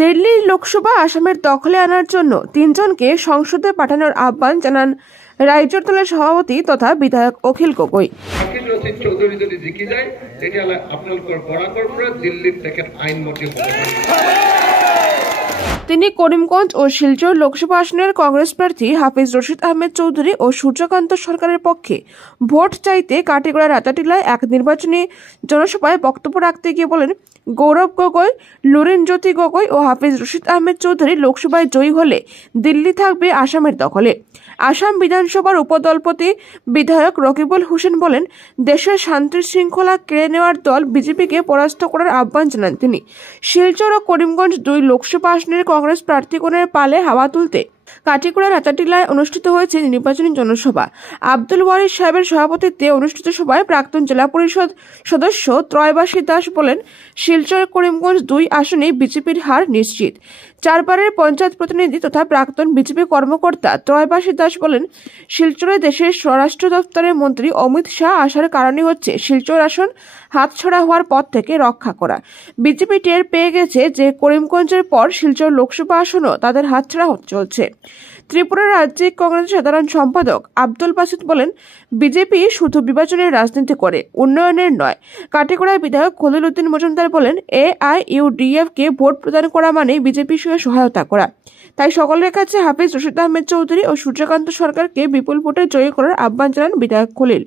দিল্লি লোকসভা আসামেৰ দখলে আনাৰ জন্য ৩ জনকে সংসদে পাঠানোৰ আহ্বান জানান ৰাইজৰ দলেৰ সভাপতি তথা বিধায়ক অখিল গগৈ। হাফিজ ৰছিদ চৌধুৰী যদি জিকি যায় তেতিয়াহ'লে আপোনালোকৰ বৰাকৰ পৰা দিল্লীত তেখেত আইনমতী হ'ব। তিনি করিমগঞ্জ ও শিলচর লোকসভা আসনের কংগ্রেস প্রার্থী হাফিজ রশিদ আহমেদ চৌধুরী ও সূর্যকান্ত সরকারের পক্ষে ভোট চাইতে কাটিগড়া রাতাটিলায় এক নির্বাচনী জনসভায় বক্তব্য রাখতে গিয়ে বলেন, গৌরব গগৈ, লুরিন জ্যোতি গগৈ ও হাফিজ রশিদ আহমেদ চৌধুরী লোকসভায় জয়ী হলে দিল্লি থাকবে আসামের দখলে। আসাম বিধানসভার উপদলপতি বিধায়ক রকিবুল হোসেন বলেন, দেশের শান্তি শৃঙ্খলা কেড়ে নেওয়ার দল বিজেপিকে পরাস্ত করার আহ্বান জানান তিনি। শিলচর ও করিমগঞ্জ 2 লোকসভা আসনের কংগ্রেস প্রার্থীগণের পালে হাওয়া তুলতে কাটিগড়া রাতাটিলায় অনুষ্ঠিত হয়েছে নির্বাচনী জনসভা। আব্দুল ওয়ারিস সাহেবের সভাপতিত্বে অনুষ্ঠিত সভায় প্রাক্তন জেলা পরিষদ সদস্য ত্রয়বাসী দাস বলেন, শিলচর করিমগঞ্জ 2 আসনে বিজেপির হার নিশ্চিত। 4 বারের পঞ্চায়েত প্রতিনিধি তথা প্রাক্তন বিজেপি কর্মকর্তা ত্রয়বাসী দাস বলেন, শিলচরে দেশের স্বরাষ্ট্র দপ্তরের মন্ত্রী অমিত শাহ আসার কারণে হচ্ছে শিলচর আসন হাতছাড়া হওয়ার পথ থেকে রক্ষা করা। বিজেপি টের পেয়ে গেছে যে করিমগঞ্জের পর শিলচর লোকসভা আসনও তাদের হাতছাড়া চলছে। ত্রিপুরা রাজ্যিক কংগ্রেসের সাধারণ সম্পাদক আব্দুল বাসিত বলেন, বিজেপি শুধু বিভাজনের রাজনীতি করে, উন্নয়নের নয়। কাটিগড়ায় বিধায়ক খলিল উদ্দিন মজুমদার বলেন, AIUDF কে ভোট প্রদান করা মানে বিজেপির সঙ্গে সহায়তা করা। তাই সকলের কাছে হাফিজ রশিদ আহমেদ চৌধুরী ও সূর্যকান্ত সরকারকে বিপুল ভোটে জয়ী করার আহ্বান জানান বিধায়ক খলিল।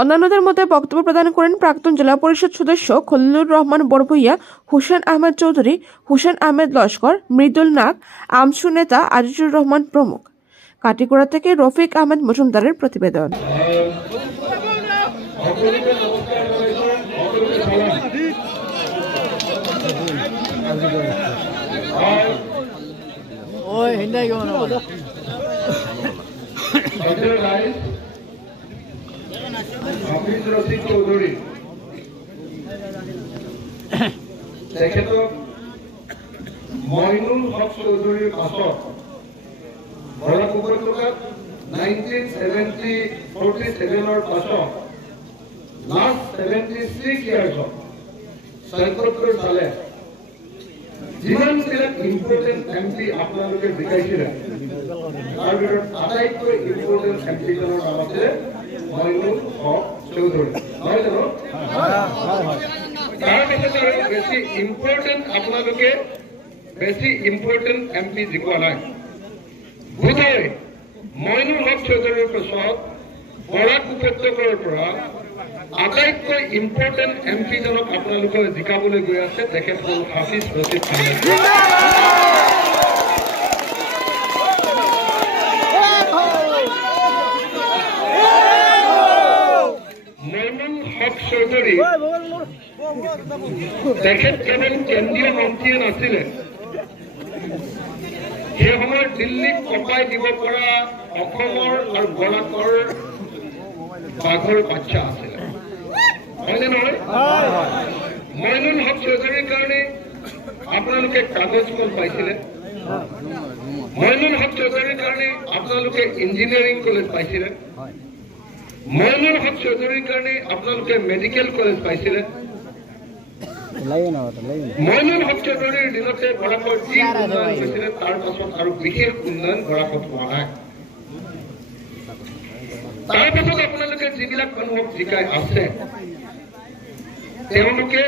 অন্যান্যদের মধ্যে বক্তব্য প্রদান করেন প্রাক্তন জেলা পরিষদ সদস্য খলিলুর রহমান বড়ভূইয়া, হুসেন আহমেদ চৌধুরী, হুসেন আহমেদ লস্কর, মৃদুল নাগ, আমসু নেতা আজিজুর রহমান প্রমুখ। কাটিগড়া থেকে রফিক আহমেদ মজুমদারের প্রতিবেদন। হাফিজ ৰছিদ চৌধুৰী তেখেতক মইনুল হক চৌধুৰীৰ পাছত বৰাক উপত্যকাত 1947 পাছত লাষ্ট 76 ইয়াৰ্ছত 77 চালে যিমানবিলাক ইম্পৰ্টেণ্ট MP আপোনালোকে জিকাইছিলে তাৰ ভিতৰত আটাইতকৈ ইম্পৰ্টেণ্ট MPজনৰ নাম আছে মইনুল হক চৌধুৰী। নহয় জানো? তাৰপিছত আৰু বেছি ইম্পৰ্টেণ্ট আপোনালোকে বেছি ইম্পৰ্টেণ্ট MP জিকোৱা নাই। বুজাই মইনুল হক চৌধুৰীৰ পিছত বৰাক উপত্যকাৰ পৰা আটাইতকৈ ইম্পৰ্টেণ্ট MPজনক আপোনালোকে জিকাবলৈ গৈ আছে, তেখেত হ'ল হাফিজ ৰছিদ আহমেদ। চৌধুৰী তেখেত কেৱল কেন্দ্ৰীয় মন্ত্ৰীয়ে নাছিলে, সেই সময়ত দিল্লীক কঁপাই দিব পৰা অসমৰ আৰু বৰাকৰ বাঘৰ বাচ্চা আছিলে। হয়নে নহয়? মইনুল হক চৌধুৰীৰ কাৰণে আপোনালোকে কাগজ কল পাইছিলে, মইনুল হক চৌধুৰীৰ কাৰণে আপোনালোকে ইঞ্জিনিয়াৰিং কলেজ পাইছিলে, মইনুল হক চৌধুৰীৰ কাৰণে আপোনালোকে মেডিকেল কলেজ পাইছিলে। মইনুল হক চৌধুৰীৰ দিনতে বৰাকৰ যি উন্নয়ন হৈছিলে তাৰ পাছত আৰু বিশেষ উন্নয়ন বৰাকত হোৱা নাই। তাৰ পাছত আপোনালোকে যিবিলাক মানুহক জিকাই আছে তেওঁলোকে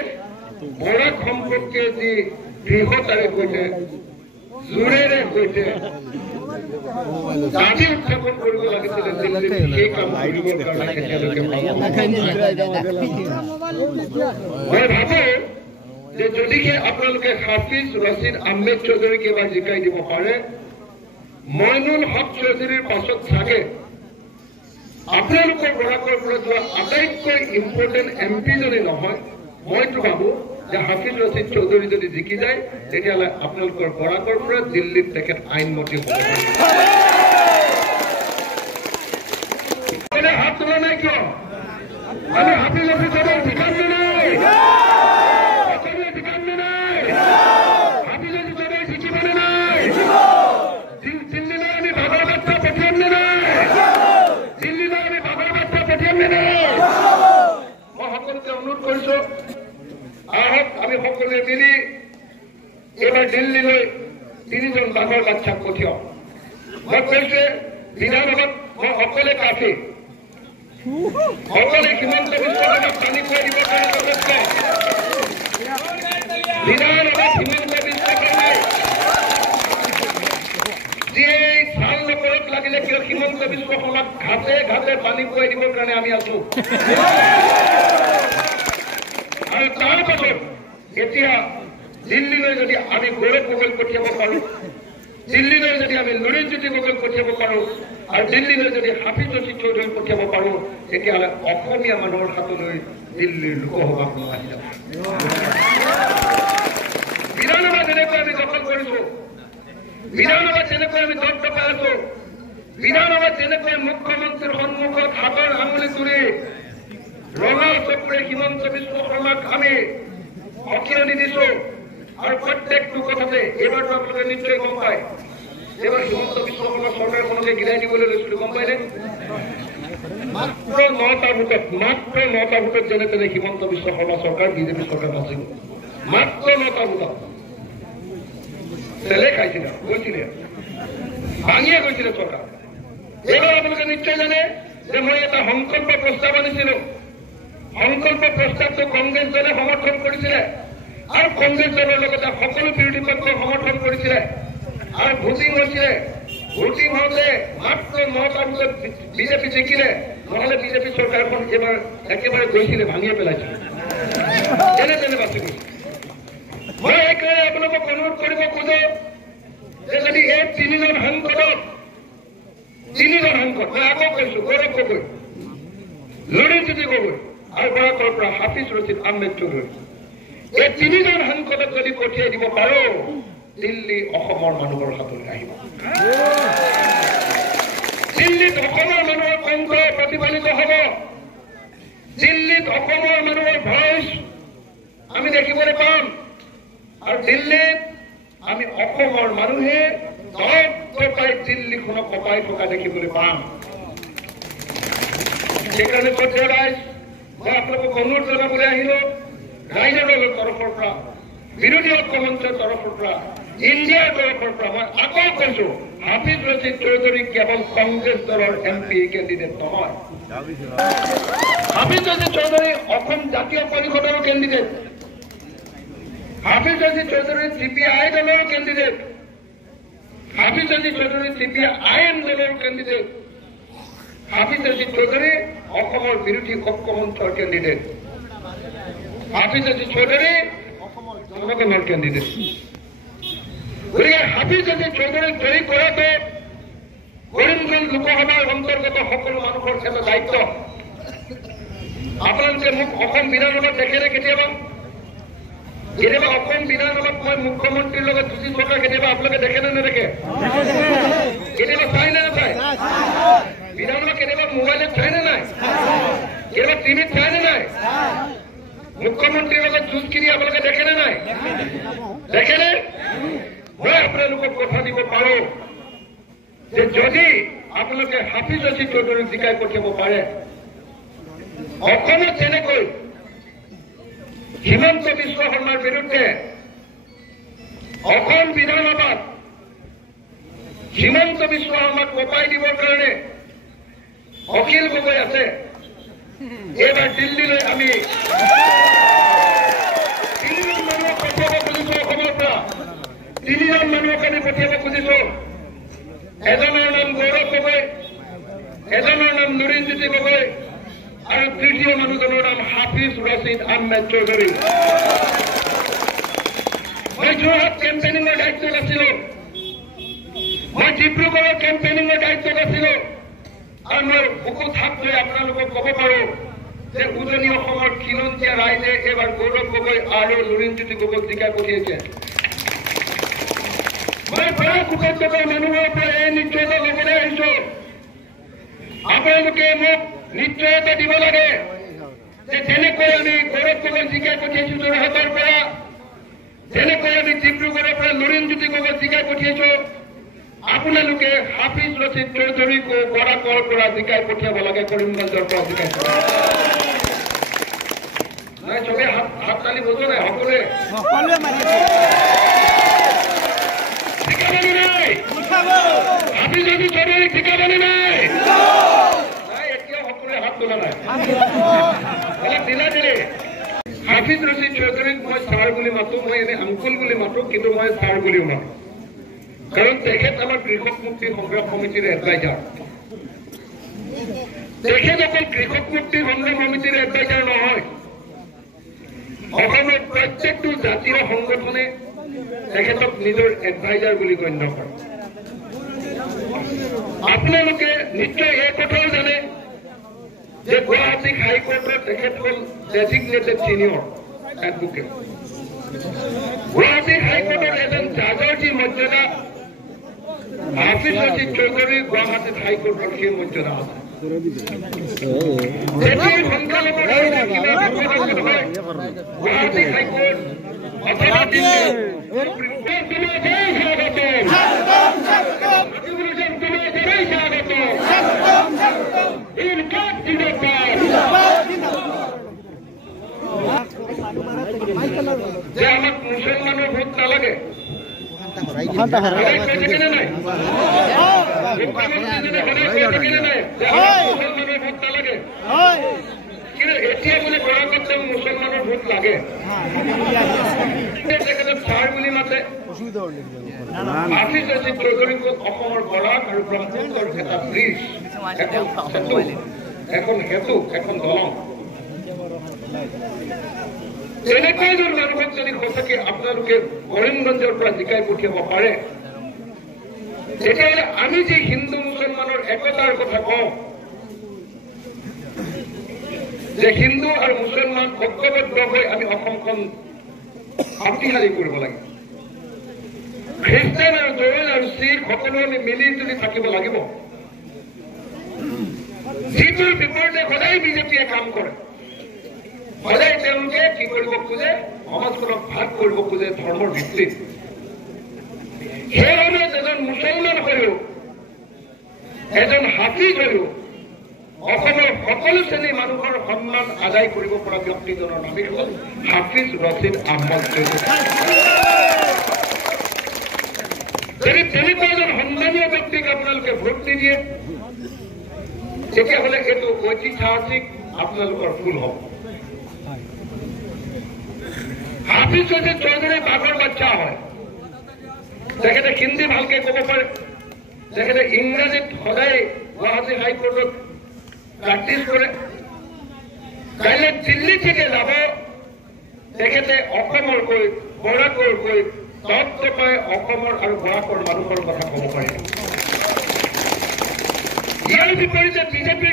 বৰাক সম্পৰ্কে যি দৃঢ়তাৰে সৈতে জোৰেৰে সৈতে দাবী উত্থাপন কৰিব লাগিছিলে দিল্লীত, সেই কাম কৰিবৰ কাৰণে এতিয়ালৈকে মই ভাবো যে যদিহে আপোনালোকে হাফিজ ৰছিদ আহমেদ চৌধুৰীক এবাৰ জিকাই দিব পাৰে, মইনুল হক চৌধুৰীৰ পাছত চাগে আপোনালোকৰ বৰাকৰ পৰা যোৱা আটাইতকৈ ইম্পৰ্টেণ্ট MPজনে নহয়, মইতো ভাবো যে হাফিজ ৰছিদ চৌধুৰী যদি জিকি যায় তেতিয়াহ'লে আপোনালোকৰ বৰাকৰ পৰা দিল্লীত তেখেত আইনমতী হ'ব। হাত তোলা নাই কিয়? আমি হাফিজ ৰছিদ চৌধুৰী জিকাম নে নাই? জিকাম নে নাই? হাফিজ ৰছিদ চৌধুৰী জিকিব নে নাই? দিল্লীলৈ আমি বাঘৰ বাচ্চা পঠিয়াম নে নাই? দিল্লীলৈ আমি বাঘৰ বাচ্চা পঠিয়াম নে নাই? মই সকলোকে অনুৰোধ কৰিছো, আহক আমি সকলোৱে মিলি এইবাৰ দিল্লীলৈ 3জন বাঘৰ বাচ্চাক পঠিয়াওক। মই কৈছো বিধানসভাত মই অকলে কাফি, অকলে হিমন্ত বিশ্ব শৰ্মাক পানী খুৱাই দিবৰ কাৰণে যথেষ্ট। বিধানসভাত হিমন্ত বিশ্ব শৰ্মাই যিয়ে চাল নকৰক লাগিলে কিয় হিমন্ত বিশ্ব শৰ্মাক ঘাটে ঘাটে পানী খুৱাই দিবৰ কাৰণে আমি আছো। আৰু তাৰ পাছত এতিয়া দিল্লীলৈ যদি আমি গৌৰৱ গগৈ পঠিয়াব পাৰো, দিল্লীলৈ যদি আমি লুৰিণজ্যোতি গগৈ পঠিয়াব পাৰো, আৰু দিল্লীলৈ যদি হাফিজ ৰছিদ চৌধুৰী পঠিয়াব পাৰো, তেতিয়াহ'লে অসমীয়া মানুহৰ হাতলৈ দিল্লীৰ লোকসভা আহি যাব। বিধানসভা যেনেকৈ আমি দখল কৰিছো, বিধানসভাত যেনেকৈ আমি দল টপাই আছো, বিধানসভাত যেনেকৈ মুখ্যমন্ত্ৰীৰ সন্মুখত হাতৰ আঙুলি তুলি ৰঙা চকুৰে হিমন্ত বিশ্ব শৰ্মাক আমি অকিৰণি দিছো, আৰু প্ৰত্যেকটো কথাতে এইবাৰতো আপোনালোকে নিশ্চয় গম পায়, এইবাৰ হিমন্ত বিশ্ব শৰ্মা চৰকাৰখনকে গিৰাই দিবলৈ লৈছিলো, গম পাইনে? মাত্ৰ 9টা ভোটত যেনে তেনে হিমন্ত বিশ্ব শৰ্মা চৰকাৰ বিজেপি চৰকাৰ বাচিব। মাত্ৰ 9টা ভোটত চেলে খাইছিলে, গৈছিলে, ভাঙিয়ে গৈছিলে চৰকাৰ। এইবাৰ আপোনালোকে নিশ্চয় জানে যে মই এটা সংকল্প প্ৰস্তাৱ আনিছিলো। সংকল্প প্ৰস্তাৱটো কংগ্ৰেছ দলে সমৰ্থন কৰিছিলে, আৰু কংগ্ৰেছ দলৰ লগতে সকলো বিৰোধী পক্ষই সমৰ্থন কৰিছিলে, আৰু ভোটিং হৈছিলে। ভোটিং হওঁতে মাত্ৰ 9টা ভোটত বিজেপি জিকিলে, নহলে বিজেপি চৰকাৰখন এইবাৰ একেবাৰে গৈছিলে, ভাঙিয়ে পেলাইছিলে, যেনে তেনে বাচি গৈছে। মই একেবাৰে আপোনালোকক অনুৰোধ কৰিব খোজো যে যদি এই 3জন সাংসদ, মই আকৌ কৈছো গৌৰৱ গগৈ, লুৰিণজ্যোতি গগৈ আৰু বৰাকৰ পৰা হাফিজ ৰছিদ আহমেদ চৌধুৰী, এই 3জন সাংসদক যদি পঠিয়াই দিব পাৰো, দিল্লী অসমৰ মানুহৰ হাতলৈ আহিব। দিল্লীত অসমৰ মানুহৰ কণ্ঠ প্ৰতিফলিত হব। দিল্লীত অসমৰ মানুহৰ ভইচ আমি দেখিবলৈ পাম, আৰু দিল্লীত আমি অসমৰ মানুহে দিল্লীখনক কপাই থকা দেখিবলৈ পাম। সেইকাৰণে শ্ৰদ্ধেয় ৰাইজ, মই আপোনালোকক অনুৰোধ জনাবলৈ আহিলো, ৰাইজৰ দলৰ তৰফৰ পৰা, বিৰোধী ঐক্য মঞ্চৰ তৰফৰ পৰা, ইণ্ডিয়াৰ তৰফৰ পৰা মই আকৌ কৈছো, হাফিজ ৰছিদ চৌধুৰী কেৱল কংগ্ৰেছ দলৰ MP কেণ্ডিডেট নহয়। হাফিজ ৰছিদ চৌধুৰী অসম জাতীয় পৰিষদৰো কেণ্ডিডেট, হাফিজ ৰছিদ চৌধুৰী CPI দলৰো কেণ্ডিডেট, হাফিজ ৰছিদ চৌধুৰী CPIM দলৰো কেণ্ডিডেট, হাফিজ ৰছিদ চৌধুৰী অসমৰ বিৰোধী ঐক্য মঞ্চৰ কেণ্ডিডেট, হাফিজ ৰছিদ চৌধুৰী জনগণৰ কেণ্ডিডেট। গতিকে হাফিজ ৰছিদ চৌধুৰীক জয়ী কৰাটো কৰিমগঞ্জ লোকসভাৰ অন্তৰ্গত সকলো মানুহৰ এটা দায়িত্ব। আপোনালোকে মোক অসম বিধানসভাত দেখেনে? কেতিয়াবা অসম বিধানসভাত মই মুখ্যমন্ত্ৰীৰ লগত যুঁজি থকা কেতিয়াবা আপোনালোকে দেখে নে নেদেখে? কেতিয়াবা চাই নে নাচায়? বিধানসভা কেতিয়াবা মোবাইলত চাই নে নাই? কেতিয়াবা টিভিত চাই নে নাই? মুখ্যমন্ত্ৰীৰ লগত যুঁজ কিনি আপোনালোকে দেখে নে নাই? দেখেনে? মই আপোনালোকক কথা দিব পাৰো যে যদি আপোনালোকে হাফিজ ৰছিদ চৌধুৰীক জিকাই পঠিয়াব পাৰে, অসমত যেনেকৈ হিমন্ত বিশ্ব শৰ্মাৰ বিৰুদ্ধে অসম বিধানসভাত হিমন্ত বিশ্ব শৰ্মাক কপাই দিবৰ কাৰণে অখিল গগৈ আছে, এইবাৰ দিল্লীলৈ আমি 3জন মানুহক পঠিয়াব খুজিছো। অসমৰ পৰা 3জন মানুহক আমি পঠিয়াব খুজিছো। এজনৰ নাম গৌৰৱ গগৈ, এজনৰ নাম লুৰিণজ্যোতি গগৈ, আৰু তৃতীয় মানুহজনৰ নাম হাফিজ ৰছিদ আহমেদ চৌধুৰী। মই যোৰহাট কেম্পেইনিঙৰ দায়িত্বত আছিলো, মই ডিব্ৰুগড়ৰ কেম্পেইনিঙৰ দায়িত্বত আছিলো, আৰু মই বুকুত হাত লৈ আপোনালোকক ক'ব পাৰো যে উজনি অসমৰ খিলঞ্জীয়া ৰাইজে এইবাৰ গৌৰৱ গগৈ আৰু লুৰিণজ্যোতি গগৈক জিকাই পঠিয়াইছে। মই প্ৰায় কৃতজ্ঞতাৰ মানুহৰ পৰা এই নিশ্চয়তা ল'বলৈ আহিছো। আপোনালোকে মোক নিশ্চয়তা দিব লাগে যে যেনেকৈ আমি গৌৰৱ গগৈ জিকাই পঠিয়াইছো যোৰহাটৰ পৰা, যেনেকৈ আমি ডিব্ৰুগড়ৰ পৰা লুৰিণজ্যোতি গগৈক জিকাই পঠিয়াইছো, আপোনালোকে হাফিজ ৰছিদ চৌধুৰীকো বৰাকৰ পৰা জিকাই পঠিয়াব লাগে, কৰিমগঞ্জৰ পৰা জিকাই নাই। চবে হাত তালি বজো নাই, সকলোৱে দিলা দিলে হাফিজ ৰছিদ চৌধুৰীক মই ছাৰ বুলি মাতো, মই এনে আংকুল বুলি মাতো, কিন্তু মই ছাৰ বুলিও মাতো, কাৰণ তেখেত আমাৰ কৃষক মুক্তি সংগ্ৰাম সমিতিৰ এডভাইজাৰ। তেখেত অকল কৃষক মুক্তি সংগ্ৰাম সমিতিৰ এডভাইজাৰ নহয়, অসমৰ প্ৰত্যেকটো জাতীয় সংগঠনে তেখেতক নিজৰ এডভাইজাৰ বুলি গণ্য কৰে। আপোনালোকে নিশ্চয় এই কথাও জানে যে গুৱাহাটী হাইকোৰ্টৰ তেখেত হ'ল ডেজিগনেটেড ছিনিয়ৰ এডভোকেট। গুৱাহাটী হাইকোৰ্টৰ এজন জাজৰ যি মৰ্যাদা, হাফিজ ৰছিদ চৌধুৰী গুৱাহাটীত হাইকোৰ্টৰ সেই মৰ্যাদা আছে। গুৱাহাটী হাইকোৰ্ট অথবা যে আমাক মুছলমানৰ ভোট নালাগে, কিন্তু এতিয়া বোলে বৰাকত মুছলমানৰ ভোট লাগে, তেখেতক ছাৰ বুলি মাতে। হাফিজ ৰছিদ চৌধুৰীক অসমৰ বৰাক আৰু ব্ৰহ্মপুত্ৰৰ এটা ব্ৰিজ, এখন সেতু, এখন দলং, এনেকুৱা এজন মানুহক যদি সঁচাকে আপোনালোকে কৰিমগঞ্জৰ পৰা জিকাই পঠিয়াব পাৰে, তেতিয়াহ'লে আমি যি হিন্দু মুছলমানৰ একতাৰ কথা কওঁ, যে হিন্দু আৰু মুছলমান ঐক্যবদ্ধ হৈ আমি অসমখন শক্তিশালী কৰিব লাগে, খ্ৰীষ্টান আৰু জৈন আৰু শিখ সকলো আমি মিলি জুলি থাকিব লাগিব, যিটোৰ বিপৰীতে সদায় বিজেপিয়ে কাম কৰে। সদায় তেওঁলোকে কি কৰিব খোজে, সমাজখনক ভাগ কৰিব খোজে ধৰ্মৰ ভিত্তিত। সেই সময়ত এজন মুছলমান হৈও, এজন হাফিজ হৈও অসমৰ সকলো শ্ৰেণীৰ মানুহৰ সন্মান আদায় কৰিব পৰা ব্যক্তিজনৰ নামেই হ'ল হাফিজ ৰছিদ আহমদ চৌধুৰী। যদি তেনেকুৱা এজন সন্মানীয় ব্যক্তিক আপোনালোকে ভোট নিদিয়ে, তেতিয়াহ'লে এইটো ঐতিহাসিক আপোনালোকৰ ভুল হ'ব। হাফিজ ৰছিদ চৌধুৰী বাঘৰ বাচ্চা হয়, তেখেতে হিন্দী ভালকে ক'ব পাৰে, তেখেতে ইংৰাজীত সদায় গুৱাহাটী হাইকোৰ্টত প্ৰেক্টিছ কৰে। কাইলৈ দিল্লী থেকে যাব, তেখেতে অসমৰ হৈ বৰাকৰ হৈ তৎকাই অসমৰ আৰু বৰাকৰ মানুহৰ কথা ক'ব পাৰে। ইয়াৰ বিপৰীতে বিজেপিৰ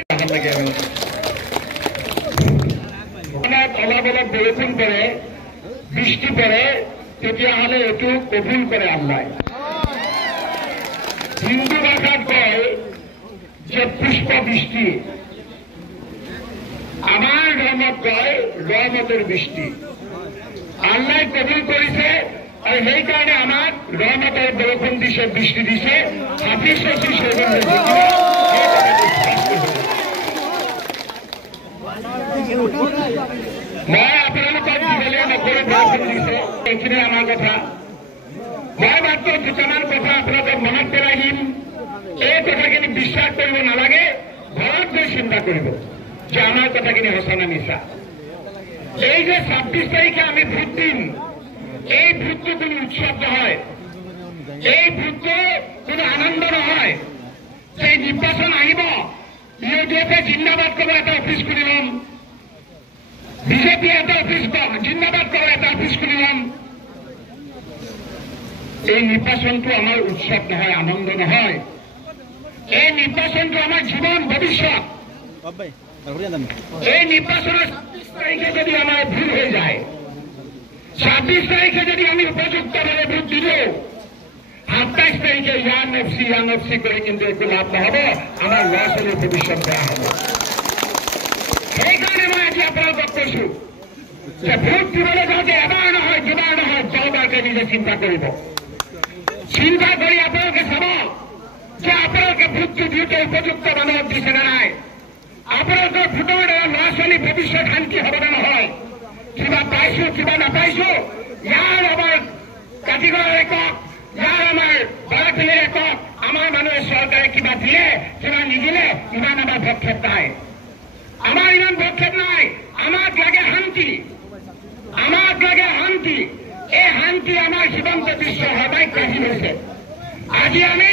অলপ অলপ বৰষুণ পৰে, বৃষ্টি পৰে, তেতিয়াহ'লে এইটো কবুল কৰে আল্লাই। হিন্দু ভাষাত কয় যে পুষ্প বৃষ্টি, আমাৰ ধৰ্মত কয় ৰহমতৰ বৃষ্টি। আল্লাই কবুল কৰিছে আৰু সেইকাৰণে আমাক ৰহমতৰ বৰষুণ দিছে, বৃষ্টি দিছে। হাফিজ ৰছিদ চৌধুৰী মই আপোনালোকক দীঘলীয়া নকৰি বৰষুণ দিছে, এইখিনি আমাৰ কথা। মই মাত্ৰ দুটামান কথা আপোনালোকক মনত পেলাই দিম। এই কথাখিনি বিশ্বাস কৰিব নালাগে, ঘৰত গৈ চিন্তা কৰিব যে আমাৰ কথাখিনি সঁচা নে মিছা। এই যে 26 তাৰিখে আমি ভোট দিম, এই ভোটটো কোনো উৎসৱ নহয়, এই ভোটটো কোনো আনন্দ নহয় যে নিৰ্বাচন আহিব, ইউডিএফে জিন্দাবাদ ক'ব, এটা অফিচ খুলি ল'ম, বিজেপিয়ে এটা অফিচ জিন্দাবাদ ক'ব, এটা অফিচ খুলি ল'ম। এই নিৰ্বাচনটো আমাৰ উৎসৱ নহয়, আনন্দ নহয়। এই নিৰ্বাচনটো আমাৰ জীৱন ভৱিষ্যত। এই নিৰ্বাচনৰ 26 তাৰিখে যদি আমাৰ ভুল হৈ যায়, 26 তাৰিখে যদি আমি উপযুক্তভাৱে ভোট দিলোঁ, 27 তাৰিখে ইয়ান এফচি কৰি কিন্তু একো লাভ নহ'ব, আমাৰ ল'ৰা ছোৱালীৰ ভৱিষ্যত বেয়া হ'ব। সেইকাৰণে মই আজি আপোনালোকক কৈছো যে ভোট দিবলৈ যাওঁতে এবাৰ নহয়, দুবাৰ নহয়, 10বাৰকে নিজে চিন্তা কৰিব। চিন্তা কৰি আপোনালোকে চাব যে আপোনালোকে ভোটটো দিওঁতে উপযুক্ত মানুহক দিছে নে নাই। আপোনালোকৰ ভোটৰ দ্বাৰা ল'ৰা ছোৱালী ভৱিষ্যত শান্তি হ'ব নে নহয়, কিবা পাইছো কিবা নাপাইছো, ইয়াৰ আমাৰ কাটিগড়াৰে কওক, ইয়াৰ আমাৰ বৰাপিলেৰে কওক, আমাৰ মানুহে চৰকাৰে কিবা দিলে কিবা নিদিলে, ইমান আমাৰ ভক্ষেপ নাই। আমার ইমান পক্ষেপ নাই, আমার লাগে শান্তি, আমার লাগে শান্তি। এই শান্তি আমার সীমান্ত বিশ্ব সভায় কাঢ়ি লৈছে। আজি আমি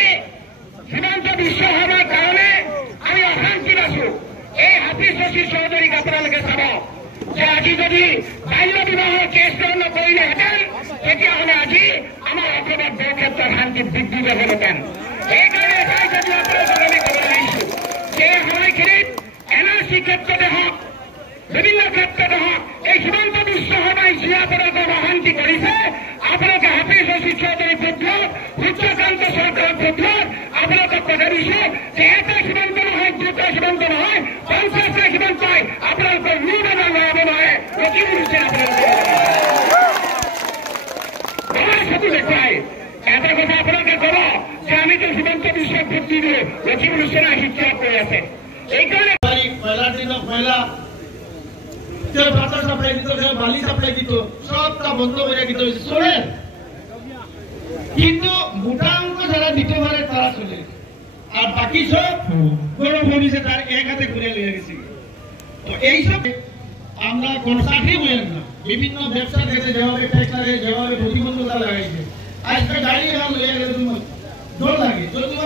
সীমান্ত বিশ্ব সভাৰ কাৰণে আমি অশান্তিত আছো। এই হাফিজ ৰছিদ চৌধুৰীক আপোনালোকে চাব যে আজি যদি বাল্য বিবাহৰ কেছ নকৰিলেহেঁতেন তেতিয়াহ'লে আজি আমাৰ অসমত বহু ক্ষেত্ৰত শান্তি বৃদ্ধি পাবহেঁতেন। সেইকাৰণে এটাই যদি আপোনালোকক আমি ক'ব লাগিছো যে এই সময়খিনিত NRC ক্ষেত্ৰতে হওক, বিভিন্ন ক্ষেত্ৰতে হওক, এই সীমান্ত বিশ্ব সভাই যি আপোনালোকক অশান্তি কৰিছে, আপোনালোকে হাফিজ ৰছিদ চৌধুৰীৰ পুত্ৰক, সূৰ্যকান্ত চৰকাৰৰ পুত্ৰক আপোনালোকক কথা দিছো যে এটা সীমান্ত নহয়, দুটা সীমান্ত নহয়, 50টা সীমান্তই আপোনালোকৰ নিৰ্মাণ লগাব নোৱাৰে। ৰকিবুল হুছেইন আপোনালোকে সেইটো দেখুৱাই এটা কথা আপোনালোকে ক'ব যে আমিতো সীমান্ত বিশ্বক বৃদ্ধি দিওঁ, ৰকিবুল হুছেইনে শিক্ষা কৰি আছে। এইকাৰণে পয়লার দিন পয়লা ভাতা সাপ্লাই দিত, বালি সাপ্লাই দিত, সবটা বন্ধ করে দিতে হয়েছে চলে। কিন্তু মোটা অঙ্ক যারা দিতে পারে তারা চলে, আর বাকি সব গরম হয়েছে তার এক হাতে ঘুরে লেগে গেছে। তো এইসব আমরা কনসার্টই বলেন না, বিভিন্ন ব্যবসা থেকে যেভাবে ট্যাক্স লাগে, যেভাবে প্রতিবন্ধকতা লাগাইছে, আজকে গাড়ি এখন লেগে গেলে ডর লাগে।